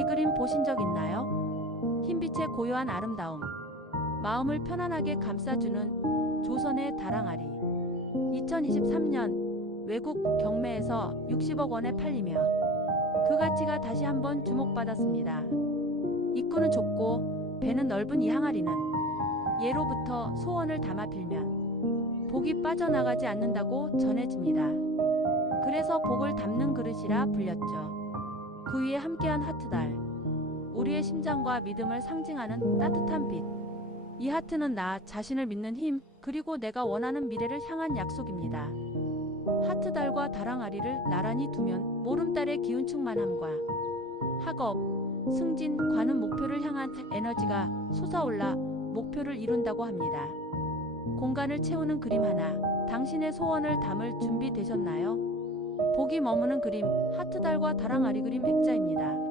이 그림 보신 적 있나요? 흰빛의 고요한 아름다움. 마음을 편안하게 감싸주는 조선의 다랑아리. 2023년 외국 경매에서 60억 원에 팔리며 그 가치가 다시 한번 주목받았습니다. 입구는 좁고 배는 넓은 이 항아리는 예로부터 소원을 담아 필면 복이 빠져나가지 않는다고 전해집니다. 그래서 복을 담는 그릇이라 불렸죠. 그 위에 함께한 하트달. 우리의 심장과 믿음을 상징하는 따뜻한 빛. 이 하트는 나 자신을 믿는 힘, 그리고 내가 원하는 미래를 향한 약속입니다. 하트달과 다랑아리를 나란히 두면 보름달의 기운 충만함과 학업, 승진, 관은 목표를 향한 에너지가 솟아올라 목표를 이룬다고 합니다. 공간을 채우는 그림 하나, 당신의 소원을 담을 준비 되 복이 머무는 그림, 하트 달과 다랑아리 그림 액자입니다.